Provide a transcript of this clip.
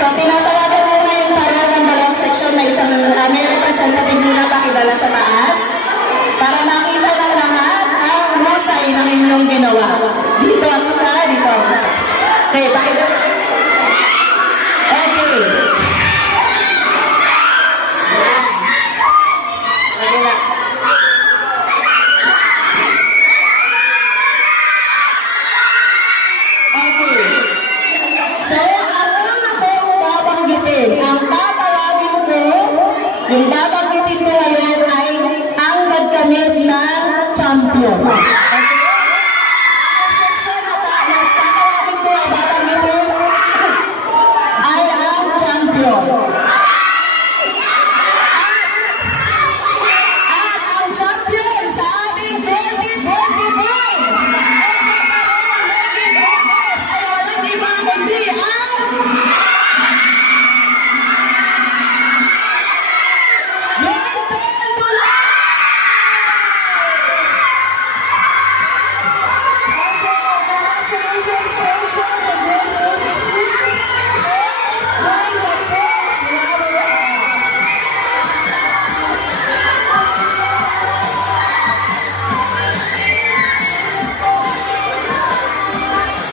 So, tinatawagan muna yung parer ng dalawang section na isang may representative muna pakidala sa taas para makita ng lahat ang husay ng inyong ginawa. Dito ang isa, dito ang isa. Okay, pakidala.